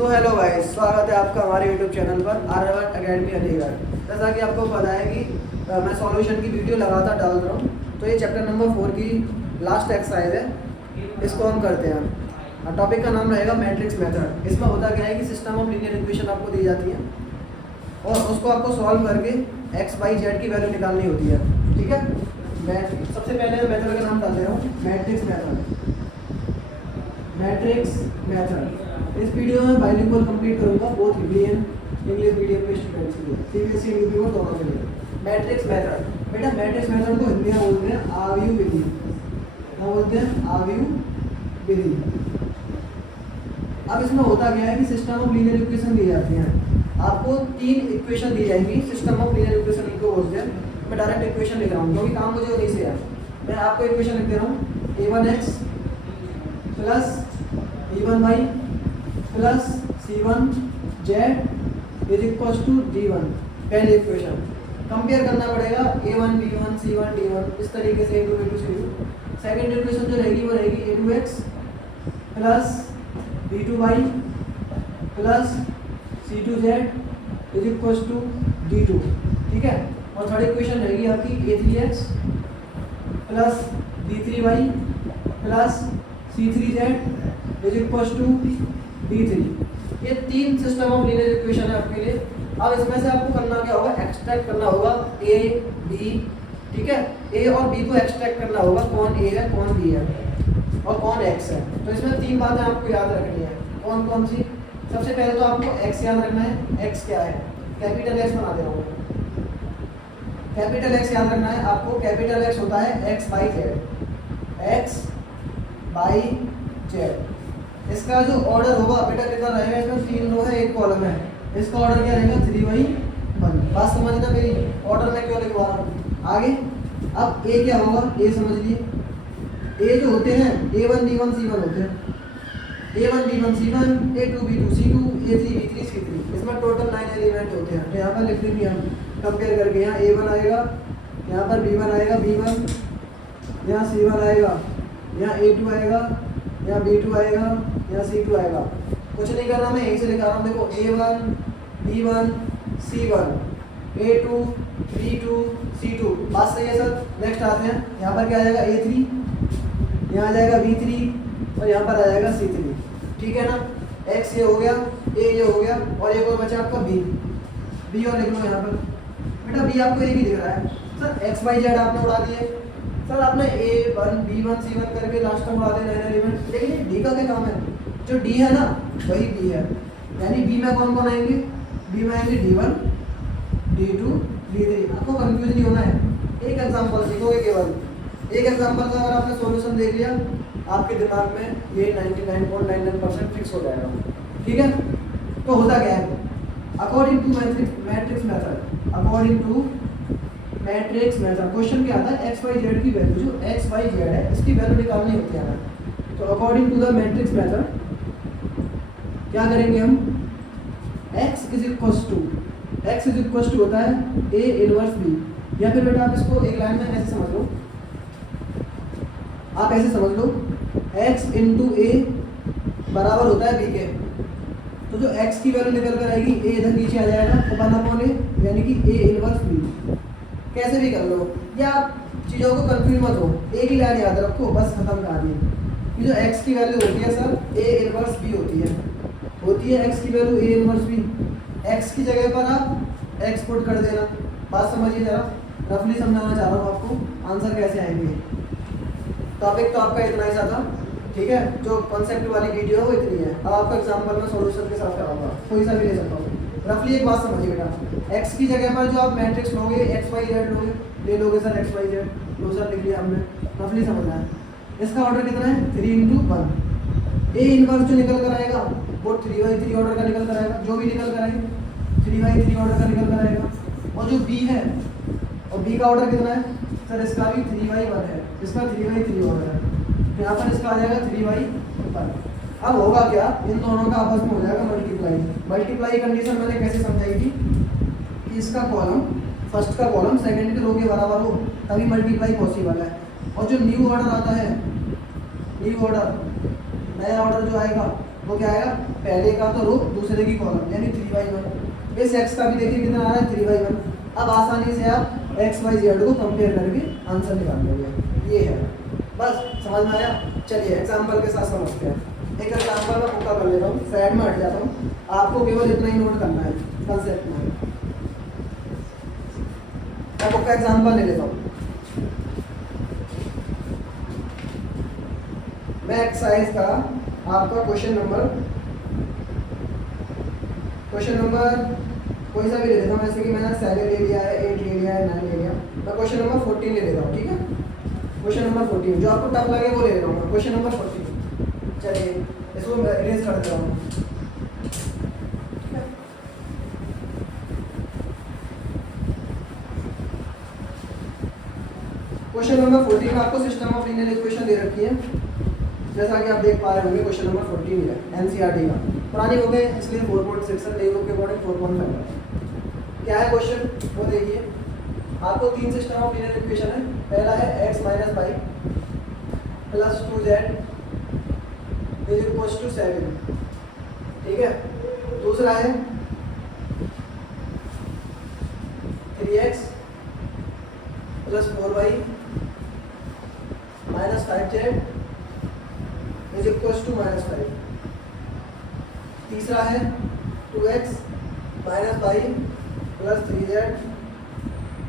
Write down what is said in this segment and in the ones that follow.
So hello guys, स्वागत है आपका हमारे यूट्यूब चैनल पर आर्यभट्ट एकेडमी अलीगढ़। जैसा कि आपको पता है कि मैं सॉल्यूशन की वीडियो लगातार डाल रहा हूँ, तो ये चैप्टर नंबर 4 की लास्ट एक्सरसाइज है, इसको हम करते हैं। टॉपिक का नाम रहेगा मैट्रिक्स मेथड। इसमें होता क्या है कि सिस्टम ऑफ लीनियर इक्वेशन आपको दी जाती है और उसको आपको सॉल्व करके एक्स वाई जेड की वैल्यू निकालनी होती है। ठीक है, मैं सबसे पहले मेथड का नाम डाल दे रहा हूँ, मैट्रिक्स मेथड। मैट्रिक्स मेथड इस वीडियो में बाइलिंगुअल कंप्लीट करूंगा, बोथ इंडियन इंग्लिश मीडियम के स्टूडेंट्स के लिए, सीबीएसई इंग्लिश मीडियम दोनों के लिए। मैट्रिक्स मेथड, बेटा मैट्रिक्स मेथड को हिंदी में बोलते हैं आव्यूह विधि। क्या बोलते हैं? आव्यूह विधि। अब इसमें होता क्या है कि सिस्टम ऑफ लीनियर इक्वेशन दी जाती हैं। आपको 3 इक्वेशन दी जाएंगी, सिस्टम ऑफ लीनियर इक्वेशन इनको बोलते हैं। मैं डायरेक्ट इक्वेशन लिख रहा हूँ क्योंकि काम मुझे वहीं से है। मैं आपको इक्वेशन लिख दे रहा हूँ, a1x plus b1y plus c1z is equal to d1। पहली इक्वेशन कंपेयर करना पड़ेगा a1 b1 c1 d1 इस तरीके से a2 b2 c2। Second equation जो रहेगी वो रहेगी a2x plus b2y plus c2z is equal to d2। ठीक है, और थर्ड इक्वेशन रहेगी आपकी a3x plus b3y plus c3z is equal to d3। ये 3 सिस्टम ऑफ लीनियर इक्वेशन है आपके लिए। अब इसमें से आपको करना क्या होगा? एक्सट्रैक्ट करना होगा a b। ठीक है, a और b को एक्सट्रैक्ट करना होगा, कौन a है कौन b है और कौन x है। तो इसमें 3 बातें आपको याद रखनी है। कौन कौन सी? सबसे पहले तो आपको x याद रखना है। x क्या है? कैपिटल x बना दे रहा हूँ। कैपिटल x याद रखना है आपको। कैपिटल x होता है x by Z. x by Z. इसका जो ऑर्डर होगा बेटा कितना रहेगा? इसमें 3 रो है, 1 कॉलम है। इसका ऑर्डर क्या रहेगा? 3/1। बात समझना मेरी, ऑर्डर में क्यों लिखवा रहा हूँ आगे। अब a क्या होगा? a समझ लिए। a जो होते हैं a1 b1 c1 होते हैं। a1 b1 c1, a2 b2 c2, a3 b3 c3। इसमें टोटल 9 एलिमेंट होते हैं। तो यहाँ पर लिख देंगे हम कंपेयर करके। यहाँ a1 आएगा, यहाँ पर b1 आएगा b1, यहाँ c1 आएगा, यहाँ a2 आएगा, यहाँ b2 आएगा, यहाँ c2 आएगा। कुछ नहीं करना, मैं यहीं से लिखा रहा हूँ। देखो a1 b1 c1, a2 b2 c2। बात सही है सर। नेक्स्ट आते हैं, यहाँ पर क्या आ जाएगा? a3, यहाँ आ जाएगा b3 और यहाँ पर आ जाएगा c3। ठीक है ना, x ये हो गया, a ये हो गया और एक और बचा आपका b और लिख लो यहाँ पर। बेटा b आपको एक ही दिख रहा है सर। x y z आपने उड़ा दिए सर, आपने a1 b1 c1 करके लास्ट में उड़ा दिया 9 एलिमेंट। लेकिन d का क्या काम है? जो d है ना वही b है। यानी b में कौन कौन आएंगे? b में आएंगे d1 d2 d3। आपको कंफ्यूज नहीं होना है, एक एग्जांपल सीखोगे केवल। एक एग्जांपल का अगर आपने सॉल्यूशन देख लिया, आपके दिमाग में ये 99.99% फिक्स हो जाएगा। ठीक है, तो होता क्या है? According to matrix method, according to matrix method question क्या आता है? एक्स वाई जेड की वैल्यू, जो एक्स वाई जेड है इसकी वैल्यू निकालनी होती है हमें। तो according to the matrix method क्या करेंगे हम? x इज इक्वल टू होता है a इनवर्स b। या फिर बेटा आप इसको एक लाइन में ऐसे समझ लो, आप ऐसे समझ लो x इंटू a बराबर होता है b के। तो जो x की वैल्यू निकल कर आएगी, a इधर नीचे आ जाएगा, वन अपॉन a, यानी कि a इनवर्स b। कैसे भी कर लो, या चीज़ों को कंफ्यूज मत हो, एक ही लाइन याद रखो, बस खत्म कहानी। ये जो x की वैल्यू होती है सर a इनवर्स b होती है x की value a inverse b। x की जगह पर आप x पुट कर देना। बात समझिए जरा, रफली समझाना चाह रहा हूँ आपको, आंसर कैसे आएंगे। टॉपिक तो आपका इतना ही सा था। ठीक है, जो कॉन्सेप्ट वाली वीडियो है वो इतनी है। अब आपको एग्जाम्पल में सॉल्यूशन के साथ कराऊंगा, कोई सा भी ले सकता हूँ। रफली एक बात समझिए बेटा, x की जगह पर जो आप मैट्रिक्स लोगे x y z लोगे, ले लोगे सर x y z, लो सर लिख लिया हमने। रफली समझना है। इसका ऑर्डर कितना है? 3/1। a इनवर्स जो निकल कर आएगा वो 3/3 ऑर्डर का निकल कर आएगा, जो भी निकल कर आएगा 3/3 ऑर्डर का निकल कर आएगा। और जो b है, और b का ऑर्डर कितना है सर? इसका भी 3/1 है, इसका 3/3 ऑर्डर है। तो यहाँ पर इसका आ जाएगा 3/1। अब होगा क्या? इन दोनों का आपस में हो जाएगा मल्टीप्लाई कंडीशन मैंने कैसे समझाई थी कि इसका कॉलम, फर्स्ट का कॉलम सेकंड के रो के बराबर हो तभी मल्टीप्लाई पॉसिबल है। और जो न्यू ऑर्डर आता है, न्यू ऑर्डर, नया ऑर्डर जो आएगा वो क्या आएगा, पहले का तो रो, दूसरे की कॉलम, यानी 3/1। इस x का भी देखिए कितना आ रहा है, 3/1। अब आसानी से आप x y z को कंपेयर करके आंसर निकाल लोगे। ये है, बस समझ में आया। चलिए एग्जाम्पल के साथ समझते हैं। एक एग्जाम्पल मैं पूरा कर लेता हूँ, साइड में हट जाता हूँ, आपको केवल इतना ही नोट करना है कंसेप्ट में। मैं बुक का एग्जाम्पल ले लेता हूँ। मैं एक्सरसाइज का आपका क्वेश्चन नंबर कोई सा भी ले लेता हूँ, जैसे कि मैंने 7 ले लिया है, 8 ले लिया है, 9 ले लिया। मैं क्वेश्चन नंबर 14 ले लेता हूँ, ठीक है। क्वेश्चन नंबर 14 जो आपको टफ लगे वो ले रहा हूँ, क्वेश्चन नंबर 14। चलिए इसको मैं इरेज कर देता हूँ। क्वेश्चन नंबर 14 में आपको सिस्टम ऑफ लीनियर इक्वेशन दे रखी है, जैसा कि आप देख पा रहे होंगे। क्वेश्चन नंबर 14 है एनसीईआरटी का, पुरानी हो गए इसलिए 4.6 है, नई बुक के अकॉर्डिंग 4.5 है। क्या है क्वेश्चन वो देखिए। आपको 3 सिस्टम ऑफ लीनियर इक्वेशन है। पहला है x minus y plus 2z is equal to 7, ठीक है। दूसरा है 3x plus 4y minus 5z is equal to -5। तीसरा है 2x minus y plus 3z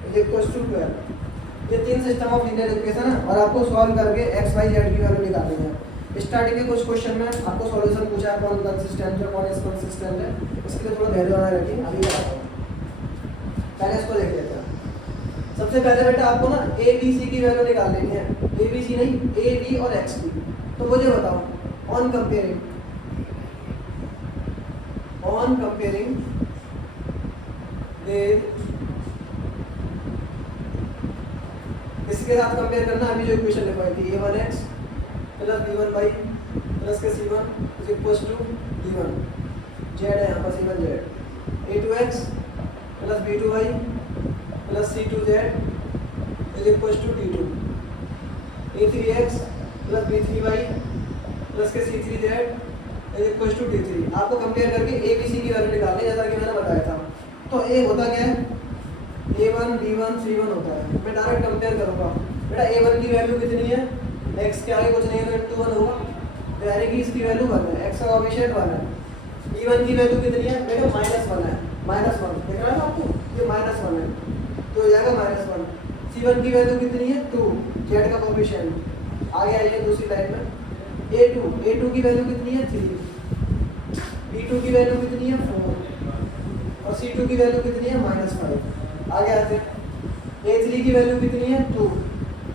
is equal to 12। ये 3 सिस्टम ऑफ लीनियर इक्वेशन है और आपको सॉल्व करके x y z की वैल्यू निकालनी है। स्टार्टिंग के कुछ क्वेश्चन में आपको सॉल्यूशन पूछा है, कौन कंसिस्टेंट है कौन इनकंसिस्टेंट है, इसके लिए थोड़ा धैर्य बनाए रखिए। अभी बताता हूँ, पहले इसको देख लेते हैं। सबसे पहले बेटा आपको ना a b c की वैल्यू निकाल लेनी है। a b c नहीं, a b और x की। तो मुझे बताओ ऑन कंपेयरिंग इसके साथ कंपेयर करना। अभी जो इक्वेशन लिखवाई थी a1x प्लस b1y प्लस के c1 is equal to d1, z है यहाँ पर c1 z, a2x plus b2y plus c2z is equal to d2, a3x plus b3y plus के c3z is equal to d3। आपको compare करके a b c की value निकालनी है, जैसा कि मैंने बताया था। तो a होता क्या है, a1 b1 c1 होता है। मैं डायरेक्ट कंपेयर करूंगा। बेटा a1 की वैल्यू कितनी है, x के आगे कुछ नहीं है तो × 1 होगा, तो यानी कि इसकी वैल्यू 1 है, x का कोएफिशिएंट 1 है। b1 की वैल्यू कितनी है बेटा, -1 है, -1 दिख रहा है आपको, ये -1 है तो हो जाएगा -1। c1 की वैल्यू कितनी है 2, z का कोएफिशिएंट। आगे आइए दूसरी लाइन में, a2 की वैल्यू कितनी है 3, b2 की वैल्यू कितनी है 4 और c2 की वैल्यू कितनी है -5। आगे आते हैं, a3 की वैल्यू कितनी है 2,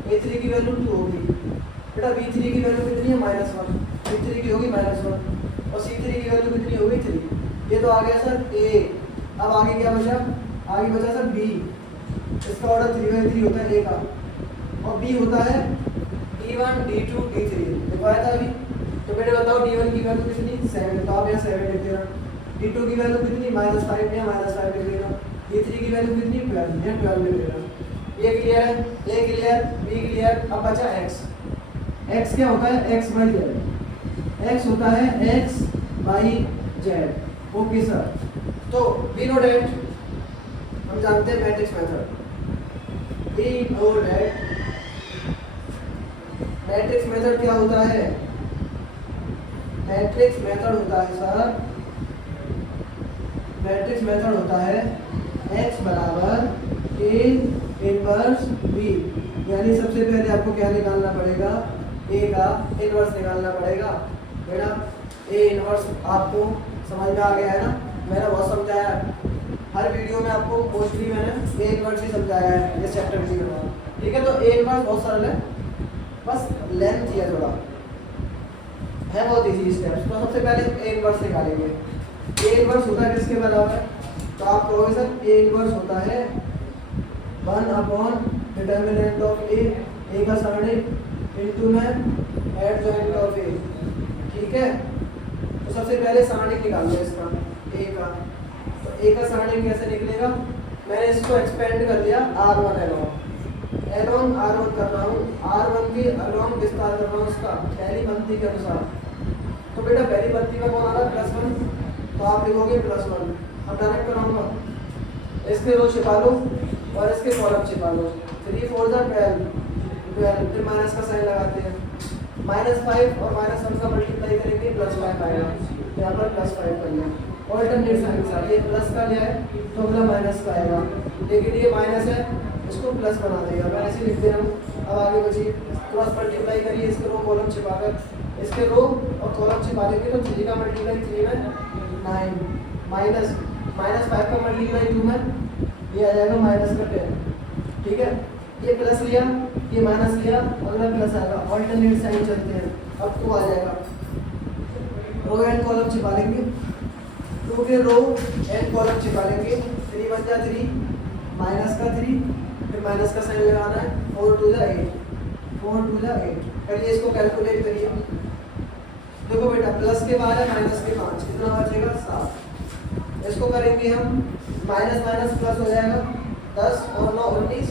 a3 की वैल्यू 2 होगी। बेटा b3 की वैल्यू कितनी है -1, b3 की होगी -1 और c3 की वैल्यू कितनी होगी 3। ये तो आ गया सर a। अब आगे क्या बचा, आगे बचा सर b। इसका ऑर्डर 3/3 होता है a का, और b होता है d1 d2 d3 दिखाया था अभी। तो बेटे बताओ d1 की वैल्यू कितनी 7, तो आप यहाँ 7 लिख देना। d2 की वैल्यू कितनी -5 या -5 लिख देना। d3 की वैल्यू कितनी 12 या 12 लिख देना। ये क्लियर है, a क्लियर, b क्लियर। अब बचा x। x क्या होता है, x बाई जेड। x होता है x by z. Okay sir, तो वी नो डेट, हम जानते हैं matrix method. We know that matrix method क्या होता है, मैट्रिक्स मेथड होता है सर, मैट्रिक्स मेथड होता है x बराबर a इनवर्स b। यानी सबसे पहले आपको क्या निकालना पड़ेगा, a का इनवर्स निकालना पड़ेगा। बेटा a इनवर्स आपको समझ में आ गया है ना, मैंने बहुत समझाया है हर वीडियो में, आपको मोस्टली मैंने a इनवर्स ही समझाया है इस चैप्टर की में, ठीक है। तो a इनवर्स बहुत सरल है, बस लेंथ ही है थोड़ा, है बहुत इजी स्टेप्स। तो सबसे पहले a इनवर्स निकालेंगे। a इनवर्स होता है किसके बराबर, तो आप कहोगे सर a इनवर्स होता है 1 डिटर्मिनेंट ऑफ a का सरणी इनटू में एडजॉइंट ऑफ a, ठीक है। तो सबसे पहले सरणी निकाल लो इसका a का। तो a का सरणी कैसे निकलेगा, मैंने इसको एक्सपेंड कर दिया r1 एलोंग r1 कर रहा हूँ, r1 के अलोंग विस्तार कर रहा हूँ इसका पहली पंक्ति के अनुसार। तो बेटा पहली पंक्ति में कौन आ रहा है +1, तो आप लिखोगे +1। अब डायरेक्ट कराऊंगा, इसके रो छिपा लो और इसके कॉलम छिपा लो। 3 4 12, फिर माइनस का साइन लगाते हैं, -5 और -1 का मल्टीप्लाई करेंगे +5 आएगा, यहाँ पर +5 कर लिया। ऑल्टरनेट साइन के साथ, ये प्लस का लिया है तो अगला माइनस का आएगा, लेकिन ये माइनस है इसको प्लस बना देगा, मैं ऐसे लिखते हैं। अब आगे बचिए क्रॉस मल्टीप्लाई करिए, इसके रो कॉलम छिपाकर, इसके रो और कॉलम छिपा देंगे तो 3 का मल्टीप्लाई 3 में 9, -5 का मल्टीप्लाई 2 में ये आ जाएगा -10। ठीक है, ये प्लस लिया ये माइनस लिया, अगला प्लस आएगा, ऑल्टरनेट साइन चलते हैं। अब 2 आ जाएगा, रो एंड कॉलम छिपा लेंगे, 2 के रो एंड कॉलम छिपा लेंगे। 3 1 जा 3, माइनस का 3, फिर माइनस का साइन लगाना है, 4 2 जा 8, 4 2 जा 8। करिए इसको कैलकुलेट करिए, देखो बेटा प्लस के बाद है माइनस के 5, कितना बचेगा 7। इसको करेंगे हम, माइनस माइनस प्लस हो जाएगा 10 और 9 19,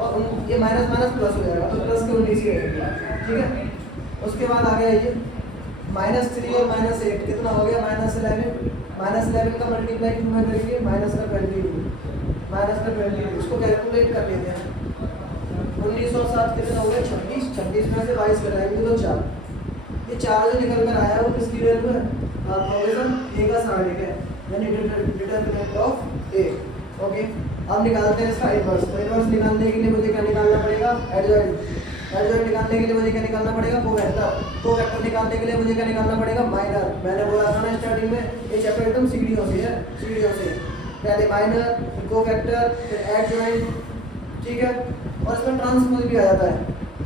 और ये माइनस माइनस प्लस हो जाएगा तो प्लस के 19 ही रहेगा। ठीक है, उसके बाद आ गया ये -3 और -8 कितना हो गया -11 का मल्टीप्लाई 2 में करेंगे, माइनस का 22, इसको कैलकुलेट कर लेते हैं। 19 और 7 कितना हो गया 26 में से 22 कराएंगे तो 4, ये 4 जो निकल कर आया वो किसकी वैल्यू है प्रोविजन ए का सहायक है, यानी डिटरमिनेंट ऑफ ए। ओके, अब निकालते हैं इसका इनवर्स। तो इनवर्स निकालने के लिए मुझे क्या निकालना पड़ेगा एडजॉइंट निकालने के लिए मुझे क्या निकालना पड़ेगा कोवेक्टर निकालने के लिए मुझे क्या निकालना पड़ेगा माइनर। मैंने बोला था ना स्टार्टिंग में ये चैप्टर एकदम सीढ़ियों से पहले माइनर फिर कोवेक्टर फिर एडजॉइंट। ठीक है, और इसमें ट्रांसपोज भी आ जाता है।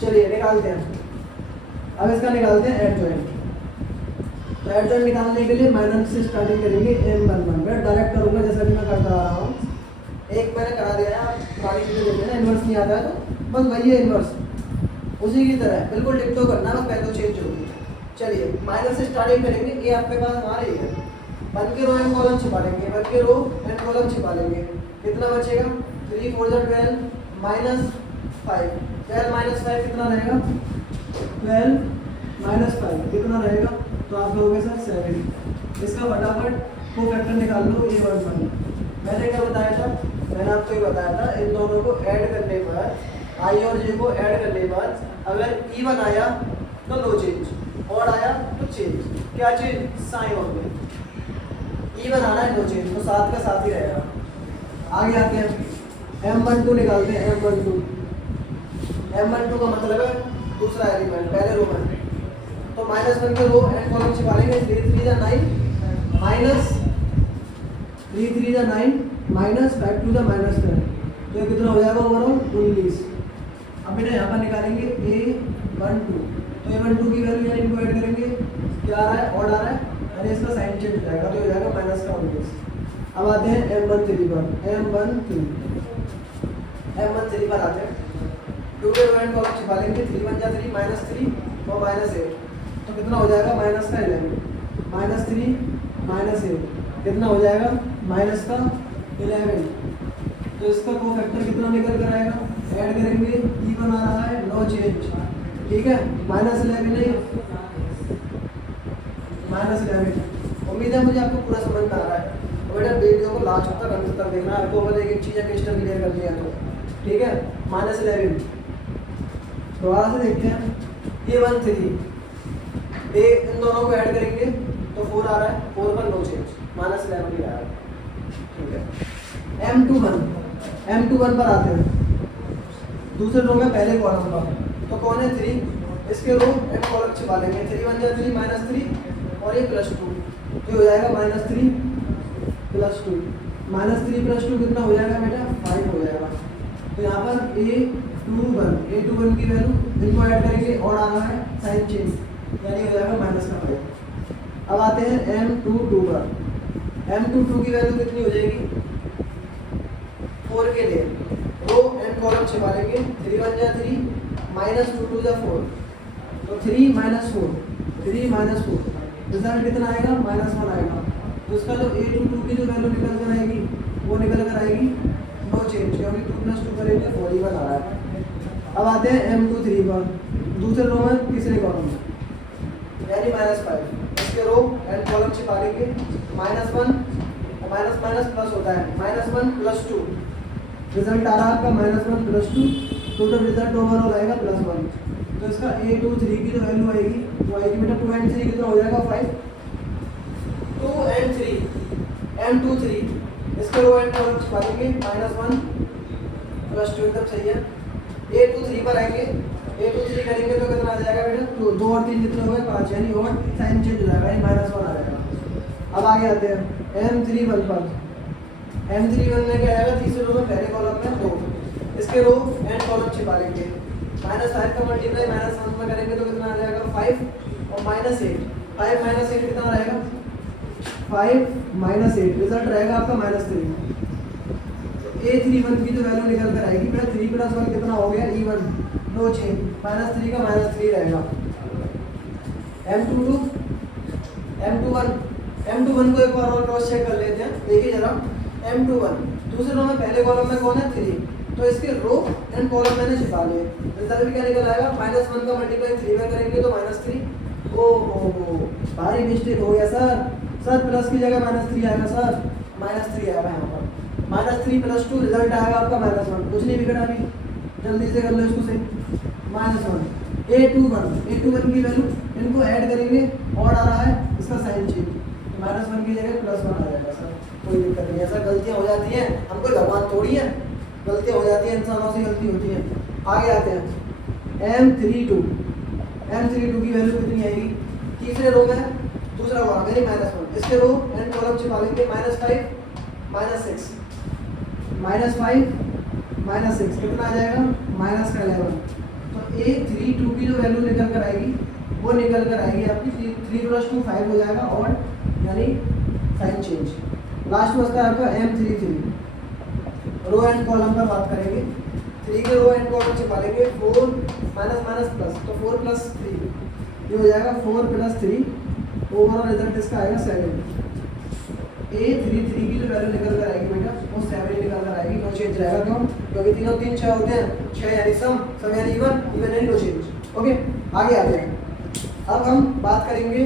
चलिए निकालते हैं, अब इसका निकालते हैं एडजॉइंट। तो एडजॉइंट निकालने के लिए माइनर से स्टार्टिंग करेंगे M11। मैं डायरेक्ट करूँगा जैसा कि मैं करता आ रहा हूँ, एक मैंने करा दिया है, पुरानी चीज़ें देखते हैं ना, इन्वर्स नहीं आता है तो बस वही है इन्वर्स, उसी की तरह बिल्कुल टिक तो करना, बस पहले चेंज होगी। चलिए माइनर से स्टार्टिंग करेंगे, ये आपके पास आ रही है, 1 के रो एंड कॉलम छिपा लेंगे, 1 के रो एंड कॉलम छिपा लेंगे, कितना बचेगा 3 4 12 -5, 12 -5 कितना रहेगा 12 -5 कितना रहेगा, तो आप लोगों सर 7। इसका फटाफट कोफैक्टर निकाल लो A11। मैंने क्या बताया था, मैंने आपको ये बताया था इन दोनों को ऐड करने पर, आई और जे को ऐड करने पर अगर इवन आया तो नो चेंज, और आया तो चेंज। क्या चेंज, साइन हो गई। इवन आना है नो चेंज, तो साथ का साथ ही रहेगा। आगे आते हैं M12 निकालते हैं। M12 का मतलब है दूसरा एलिमेंट पहले रो में, तो -1 के रो एंड कॉलम छिपा लेंगे। 3 3 जा 9 माइनस 3 3 जा 9 माइनस 5 2 जा -10, तो ये कितना हो जाएगा ओवरऑल 19। अब बेटा यहाँ पर निकालेंगे A12, तो A12 की वैल्यू यानी इनको ऐड करेंगे, क्या आ रहा है ऑड आ रहा है, यानी इसका साइन चेंज हो जाएगा, तो हो जाएगा माइनस का 19। अब आते हैं M13 पर। M13 पर आते हैं, 2 के रो एंड कॉलम छिपा लेंगे। 3 1 जा 3 -3 और -8, तो कितना हो जाएगा माइनस का 11, -3 -8 कितना हो जाएगा माइनस का 11। तो इसका कोफैक्टर कितना निकल कर आएगा, ऐड करेंगे, इवन आ रहा है नो चेंज। ठीक है, -11 नहीं -11। उम्मीद है मुझे आपको पूरा समझ में आ रहा है। तो बेटा वीडियो को लास्ट तक अंत तक देखना, आपको अगर एक चीज़ क्वेश्चन क्लियर कर लिया तो ठीक है। -11 दोबारा से देखते हैं, A13 इन दोनों को ऐड करेंगे तो 4 आ रहा है, 4 पर नो चेंज, -11 ही आ रहा है। ठीक है, M21 पर आते हैं, दूसरे रो में पहले कॉलम का, तो कौन है 3, इसके रो एंड कॉलम छिपा लेंगे। 3 1 जा 3 -3 और ये +2, तो हो जाएगा -3 +2, -3 +2 कितना हो जाएगा बेटा 5 हो जाएगा। तो यहाँ पर A21 की वैल्यू इनको ऐड करेंगे और आ रहा है साइन चेंज, यानी हो जाएगा -5। अब आते हैं M22 पर। M22 की वैल्यू कितनी हो जाएगी 4 के लिए, रो एंड कॉलम छिपा लेंगे। 3 1 जा 3 -2 2 जा 4, तो 3 -4 रिजल्ट कितना आएगा -1 आएगा। तो इसका जो A22 की जो वैल्यू निकल कर आएगी वो निकल कर आएगी नो चेंज, क्योंकि 2 + 2 करेंगे 4 ही बन आ रहा है। अब आते हैं M23 पर, दूसरे रो में तीसरे कॉलम में, यानी -5। इसके रो एंड कॉलम छिपा लेंगे। -1 और माइनस माइनस प्लस होता है, -1 + 2 रिजल्ट आ रहा है आपका -1 + 2, टोटल रिजल्ट ओवरऑल आएगा +1। तो इसका a 2 3 की जो वैल्यू आएगी वो आएगी बेटा 2 and 3 कितना हो जाएगा 5, 2 and 3 m 2 3 इसके रो एंड कॉलम छिपा देंगे। -1 + 2 एकदम सही है। a 2 3 पर आएंगे, a 2 3 करेंगे तो कितना आ जाएगा बेटा, तो 2 और 3 कितने हो गए 5, यानी और साइन चेंज हो जाएगा, ये -1 आ जाएगा। अब आगे आते हैं m 3 1 पर। m 3 1 में क्या आएगा, तीसरे रो में पहले कॉलम में 2, इसके रो एंड कॉलम छिपा लेंगे। -5 का मल्टीप्लाई -1 में करेंगे तो कितना आ जाएगा 5 और -8, 5 -8 कितना रहेगा 5 -8, रिजल्ट रहेगा आपका -3। a31 की जो वैल्यू निकल कर आएगी बेटा 3 + 1 कितना हो गया e1, नो चेंज, -3 का -3 रहेगा। m21 को एक बार और क्रॉस चेक कर लेते हैं, देखिए जरा m21 दूसरे रो में पहले कॉलम में कौन है 3, तो इसके रो एंड कॉलम मैंने छिपा लिए, रिजल्ट क्या निकल आएगा -1 का मल्टीप्लाई 3 में करेंगे तो -3। ओ भारी मिस्टेक हो गया सर प्लस की जगह -3 आएगा सर, -3 आएगा यहाँ पर, -3 + 2 रिजल्ट आएगा आपका -1, कुछ नहीं बिगड़ा अभी, जल्दी से कर लो इसको सही। -1 a21 की वैल्यू इनको ऐड करेंगे और आ रहा है इसका साइन चेंज, -1 की जगह +1 आ जाएगा सर, कोई दिक्कत नहीं है सर, गलतियाँ हो जाती हैं, हम कोई भगवान थोड़ी है, गलतियाँ हो जाती हैं, इंसानों से गलती होती है। आगे आते हैं m32 की वैल्यू कितनी आएगी, तीसरे रो में दूसरा कॉलम यानी -1, इसके रो एंड कॉलम छिपा लेंगे। -5 -6 -5 कितना आ जाएगा -11। तो a32 की जो वैल्यू निकल कर आएगी वो निकल कर आएगी आपकी 3 + 2 5 हो जाएगा, और यानी साइन चेंज। लास्ट में उसका आपका m33 रो एंड कॉलम पर बात करेंगे, 3 के रो एंड कॉलम छिपा लेंगे, 4 माइनस प्लस, तो 4 + 3 ये हो जाएगा 4 + 3, ओवरऑल रिजल्ट इसका आएगा 7। a33 की जो वैल्यू निकल कर आएगी बेटा वो 7 निकल कर आएगी, नो चेंज रहेगा, क्यों, क्योंकि तीनों 3 6 होते हैं, 6 यानी सम यानी इवन यानी नो चेंज। ओके आगे आते हैं, अब हम बात करेंगे,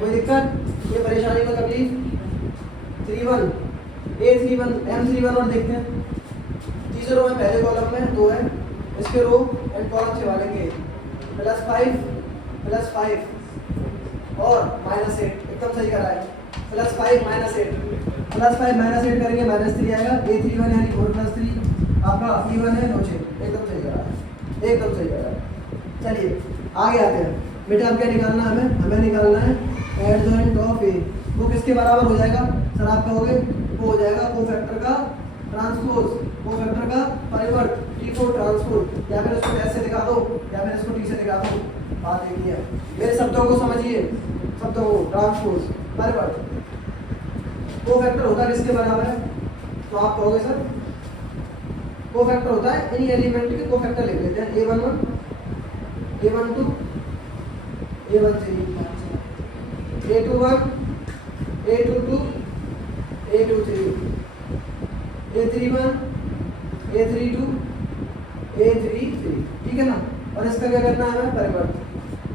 कोई दिक्कत, ये परेशानी को तकलीफ, 31 a31 m31 और देखते हैं, तीसरे रो में पहले कॉलम में 2 है, इसके रो एंड कॉलम छिपा लेंगे, +5 और -8 एकदम सही करा है, +5 -8 करेंगे -3 आएगा, a31 यानी 4 + 3 आपका e1 है, नो चेंज, एकदम सही करा है, एकदम सही करा है। चलिए आगे आते हैं बेटा, अब क्या निकालना है हमें निकालना है एडजॉइंट ऑफ ए, वो किसके बराबर हो जाएगा सर, आप कहोगे वो हो जाएगा कोफैक्टर का ट्रांसपोज, कोफैक्टर का परिवर्त, T4 ट्रांसपोज, या फिर इसको ऐसे दिखा दो या फिर इसको T से दिखा दो, बात एक ही है, मेरे शब्दों को समझिए, शब्दों को ट्रांसपोज परिवर्त, कोफैक्टर होता है किसके बराबर है, तो आप कहोगे सर कोफैक्टर होता है इन एलिमेंट के कोफैक्टर लिख लेते हैं, a11 a12 a13 a21 a22 a23 a31 a32 a33, ठीक है ना, और इसका क्या करना है हमें परिवर्तन,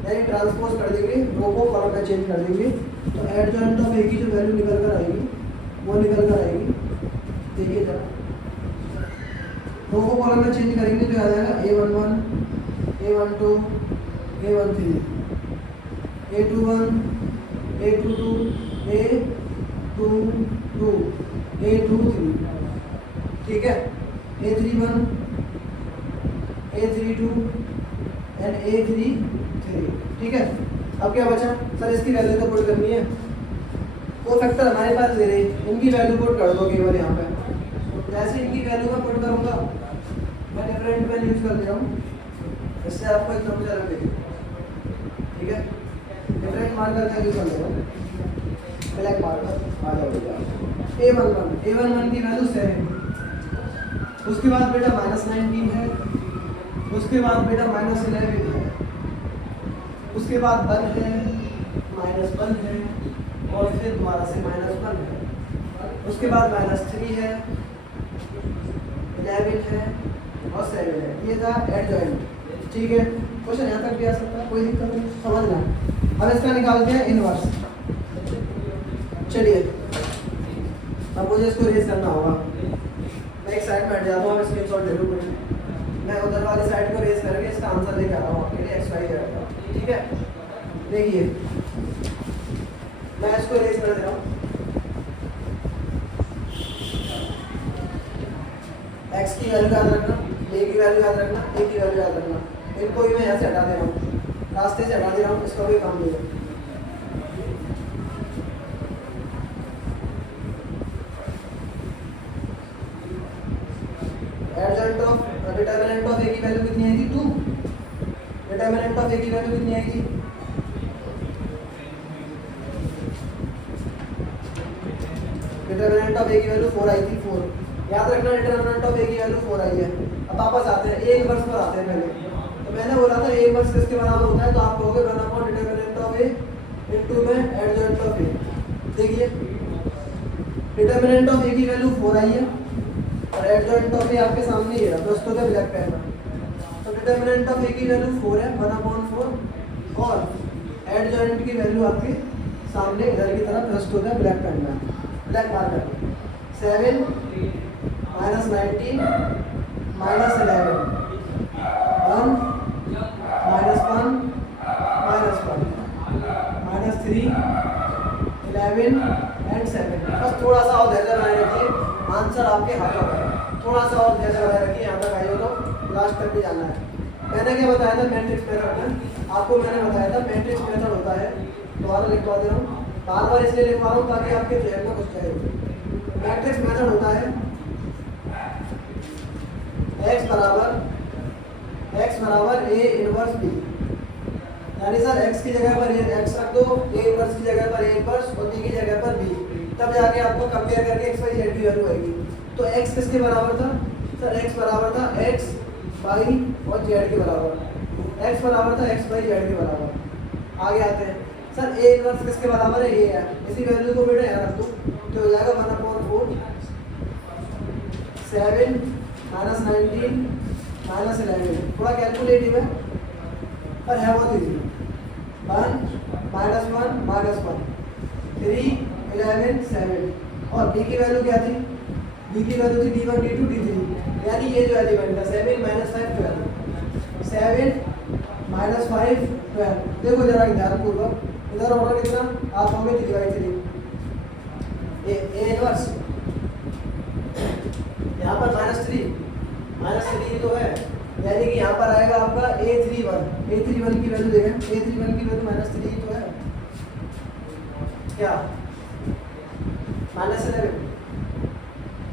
यानी ट्रांसपोज कर देंगे, रो को कॉलम में चेंज कर देंगे, तो एडजॉइंट ऑफ ए की जो वैल्यू निकल कर आएगी वो निकल कर आएगी, देखिए जरा, रो को कॉलम में चेंज करेंगे तो आ जाएगा a11 a12 a13 a21 a22 a22 a23, ठीक है, a31 a32 एंड a33, ठीक है। अब क्या बचा सर, इसकी वैल्यू तो पुट करनी है, कोफैक्टर हमारे पास दे रहे हैं, इनकी वैल्यू पुट कर दो केवल यहाँ पे, जैसे इनकी वैल्यू मैं पुट करूँगा, मैं डिफरेंट पेन यूज कर दे रहा हूँ, इससे आपको एक समझ अलग देगी, ठीक है, डिफरेंट मार्कर का यूज कर दे रहा हूँ, ब्लैक मार्कर आ जाओ, a11 की वैल्यू 7, उसके बाद बेटा -19 है, उसके बाद बेटा -11 है, उसके बाद 1 है, -1 है, और फिर दोबारा से -1 है, उसके बाद -3 है, 11 है और 7 है, ये था एडजॉइंट, ठीक है। क्वेश्चन यहाँ तक भी आ सकता है, कोई दिक्कत नहीं, समझना। अब इसका निकालते हैं इनवर्स। चलिए अब मुझे इसको रेज करना होगा। मैं एक साइड में हट जाता हूँ, अब स्क्रीनशॉट ले लूँ। मैं उधर वाली साइड को रेज करके इसका आंसर लेके आ रहा हूँ आपके लिए एक्स वाई जेड का। ठीक है, देखिए मैं इसको रेज कर दे रहा हूँ। एक्स की वैल्यू याद रखना, ए की वैल्यू याद रखना, ए की वैल्यू याद रखना। इनको भी मैं यहाँ से हटा दे रहा हूँ, रास्ते से हटा दे रहा हूँ, इसका कोई काम नहीं है। एडजॉइंट ऑफ डिटरमिनेंट ऑफ ए की वैल्यू कितनी आएगी 2। डिटरमिनेंट ऑफ ए की वैल्यू कितनी आएगी, डिटरमिनेंट ऑफ ए की वैल्यू 4 आई थी, 4 याद रखना। डिटरमिनेंट ऑफ ए की वैल्यू 4 आई है। अब वापस आते हैं ए इनवर्स पर आते हैं पहले। तो मैंने बोला था ए इनवर्स किसके बराबर होता है, तो आप कहोगे 1 डिटरमिनेंट ऑफ ए इनटू में एडजॉइंट ऑफ ए। देखिए डिटरमिनेंट ऑफ ए की वैल्यू 4 आई है और एडजॉइंट ऑफ ए आपके सामने ही है, प्रस्तुत है ब्लैक पेन में। तो डिटरमिनेंट ऑफ ए की वैल्यू 4 है 1/4 और एडजॉइंट की वैल्यू आपके सामने इधर की तरफ प्रस्तुत है ब्लैक पेन में, ब्लैक मार्कर 7 -19 -11 1 -1 -1 -3 11 एंड 7। बस थोड़ा सा और धैर्य बनाए रखिए, आंसर आपके हाथों में है। थोड़ा सा और धैर्य बनाए रखिए, यहाँ तक आइए तो लास्ट तक भी जाना है। मैंने क्या बताया था मैट्रिक्स मेथड में, आपको मैंने बताया था मैट्रिक्स मेथड होता है। दोबारा लिखवा दे रहा हूँ, बार बार इसलिए लिखवा रहा हूँ ताकि आपके जहन में कुछ जाए। मैट्रिक्स मेथड होता है x बराबर a इनवर्स b, यानी सर x की जगह पर x रख दो, a इनवर्स की जगह पर a इनवर्स और b की जगह पर b, तब जाके आपको कंपेयर करके x y z की वैल्यू आएगी। तो x किसके बराबर था सर, x बराबर था x y और z के बराबर, x बराबर था x y z के बराबर। आगे आते हैं सर, a इनवर्स किसके बराबर है, ये है। इसी वैल्यू को बेटा यहाँ रख दो तो हो जाएगा 1/4 7 -19 -11। थोड़ा कैलकुलेटिव है पर है बहुत इजी। 1 -1 3 11 7 और b की वैल्यू क्या थी, b की वैल्यू थी d1 d2 d3, यानी ये जो एलिमेंट है 7 -5 12 7 -5 12। देखो जरा ध्यानपूर्वक, इधर ऑर्डर कितना आप होंगे 3/3 ए इनवर्स, यहाँ पर -3 तो है, यानी कि यहाँ पर आएगा आपका a31 की वैल्यू देखें, a31 की वैल्यू -3 तो है क्या, -11।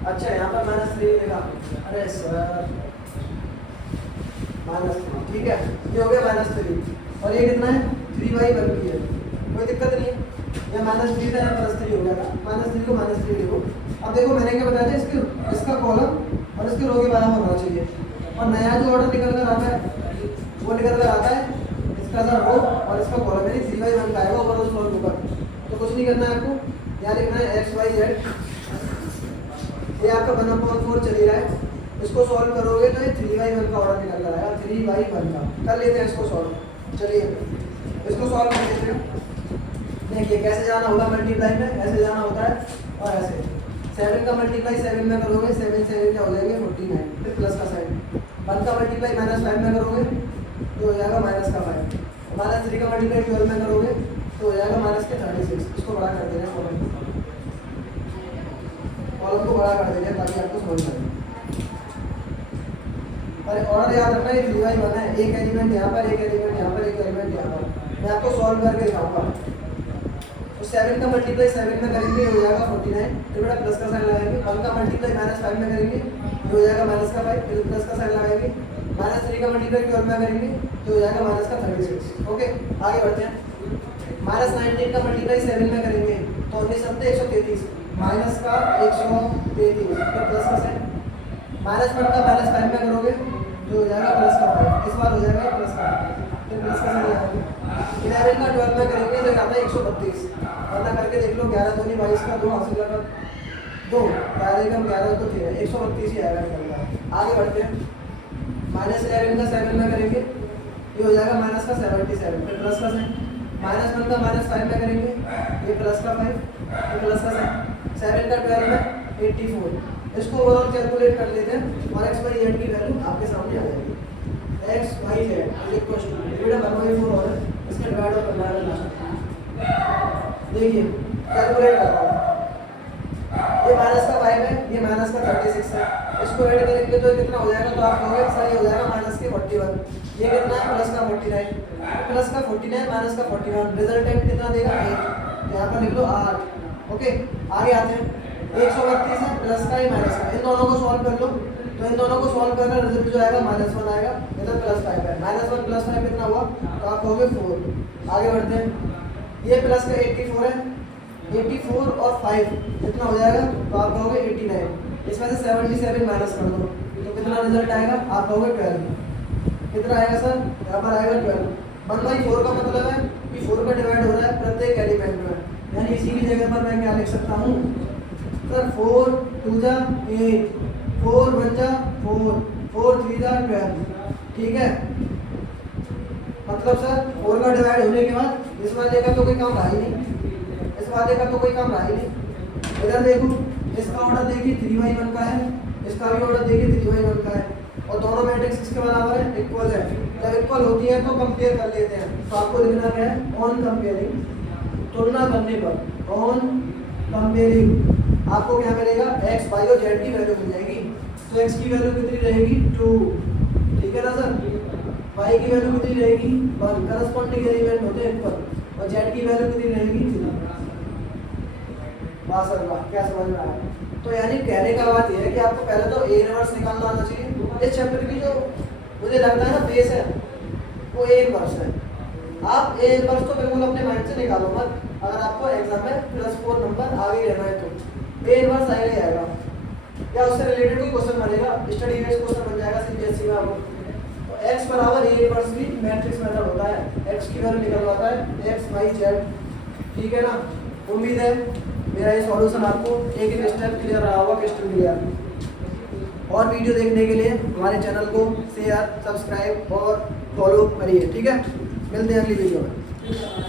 अच्छा यहाँ पर -3 देखा, अरे सर -3, ठीक है ये हो गया -3 और ये कितना है 3/1 की है, कोई दिक्कत नहीं है। या -3 था या +3 हो गया था, -3 को -3 लिखो। अब देखो मैंने क्या बताया था, इसका कॉलम और इसके रो के बराबर होना चाहिए। और नया जो ऑर्डर निकल कर आता है वो निकल कर आता है इसका सर रो और इसका कॉलम, यानी 3/1 का आएगा ऊपर उस कॉलम ऊपर। तो कुछ नहीं करना है आपको, यहाँ लिखना है एक्स वाई जेड, ये आपका 1/4 चल रहा है। इसको सॉल्व करोगे तो ये 3/1 का ऑर्डर निकल कर आएगा, 3/1 का। कर लेते हैं इसको सॉल्व। चलिए इसको सॉल्व कर लेते हैं। देखिए कैसे जाना होगा मल्टीप्लाई में, ऐसे जाना होता है और ऐसे 7 का मल्टीप्लाई 7 में करोगे, 7 क्या हो जाएंगे 49, फिर प्लस का साइन। 1 का मल्टीप्लाई -5 में करोगे तो हो जाएगा -5। -3 का मल्टीप्लाई 12 में करोगे तो हो जाएगा -36। इसको बड़ा कर देना, कॉलम को बड़ा कर देना ताकि आपको समझ में आए। पर ऑर्डर याद रखना, ये 3/1 है, एक एलिमेंट यहाँ पर, एक एलिमेंट यहाँ पर, एक एलिमेंट यहाँ पर। मैं आपको सॉल्व करके दिखाऊंगा। तो 7 का मल्टीप्लाई 7 में करेंगे हो जाएगा 49, फिर बेटा प्लस का साइन लगाएंगे। 1 का मल्टीप्लाई -5 में करेंगे तो हो जाएगा -5, फिर प्लस का साइन लगाएंगे। -3 का मल्टीप्लाई 12 में करेंगे तो हो जाएगा -36। ओके आगे बढ़ते हैं। -19 का मल्टीप्लाई 7 में करेंगे तो 19 7 133, माइनस का 133, फिर प्लस का साइन। -1 का -5 में करोगे तो हो जाएगा प्लस का 5, इस बार हो जाएगा प्लस का, फिर प्लस का साइन लगाएंगे। 11 का 12 में करेंगे तो आता है 132, वरना करके देख लो 11 दूनी 22 का 2 हासिल लगा 2, 11 का 11 तो 13, 132 ही आएगा निकलना। आगे बढ़ते हैं। -11 का 7 में करेंगे ये हो जाएगा -77, फिर प्लस का साइन। -1 का -5 में करेंगे, ये प्लस का 5, ये प्लस का 7 का 12 में 84। इसको ओवरऑल कैलकुलेट कर लेते हैं और x y z की वैल्यू आपके सामने आ जाएगी। x y z equals to divide by 4 और इसका डिवाइड और करना है लास्ट। देखिए कैलकुलेट करता हूं, ये माइनस का 5 है, ये माइनस का 36 है, इसको ऐड करेंगे तो ये कितना हो जाएगा, तो आप कहोगे सर ये हो जाएगा माइनस के 41, ये कितना है प्लस का 49, प्लस का 49 माइनस का 41, रिजल्टेंट कितना देगा 8, यहाँ पर लिख लो 8। ओके आगे आते हैं, 132 है प्लस का ही माइनस का, इन दोनों को सॉल्व कर लो, तो इन दोनों को सॉल्व करना रिजल्ट जो आएगा -1 आएगा, इधर +5 है, -1 + 5 कितना हुआ, तो आप कहोगे 4। आगे बढ़ते हैं, ये प्लस का 84 है, 84 और 5 कितना हो जाएगा, तो आप कहोगे 89, इसमें से 77 माइनस कर दो तो कितना रिजल्ट आएगा, आप कहोगे 12। कितना आएगा सर, यहाँ पर आएगा 12। 1/4 का मतलब है कि 4 का डिवाइड हो रहा है प्रत्येक एलिमेंट में, यानी इसी की जगह पर मैं क्या लिख सकता हूँ सर, 4 2 जा 8, 4 1 जा 4, 4 3 जा 12। ठीक है, मतलब सर 4 का डिवाइड होने के बाद इस वाले का तो कोई काम रहा ही नहीं, इस वाले का तो कोई काम रहा ही नहीं। इधर देखो, इसका ऑर्डर देखिए 3/1 का है, इसका भी ऑर्डर देखिए 3/1 का है, और दोनों मैट्रिक्स किसके बराबर है, इक्वल है। जब इक्वल होती है तो कंपेयर कर लेते हैं, तो आपको लिखना क्या है, ऑन कंपेयरिंग, तुलना करने पर, ऑन कंपेयरिंग आपको क्या मिलेगा, x y और z की वैल्यू मिल जाएगी। तो x की वैल्यू कितनी रहेगी 2, ठीक है ना सर, y की वैल्यू कितनी रहेगी 1, करस्पॉन्डिंग एलिमेंट होते हैं इक्वल, और z की वैल्यू कितनी रहेगी 3। वाह सर वाह, क्या समझ में आया। तो यानी कहने का बात यह है कि आपको पहले तो a इनवर्स निकालना आना चाहिए। इस चैप्टर की जो मुझे लगता है ना बेस है वो a इनवर्स है। आप a इनवर्स तो बिल्कुल अपने माइंड से निकालो मत, अगर आपको एग्जाम में +4 नंबर आगे रहना है तो a इनवर्स आएगा ही आएगा, या उससे रिलेटेड कोई क्वेश्चन बनेगा, स्टडी बेस्ड क्वेश्चन बन जाएगा सीबीएसई में आपको। तो x बराबर a इनवर्स भी मैट्रिक्स मेथड होता है, x की वैल्यू निकलवाता है x y z। ठीक है ना, उम्मीद है मेरा ये सॉल्यूशन आपको एक एक स्टेप क्लियर रहा होगा, क्रिस्टल क्लियर। और वीडियो देखने के लिए हमारे चैनल को शेयर, सब्सक्राइब और फॉलो करिए। ठीक है, मिलते हैं अगली वीडियो में।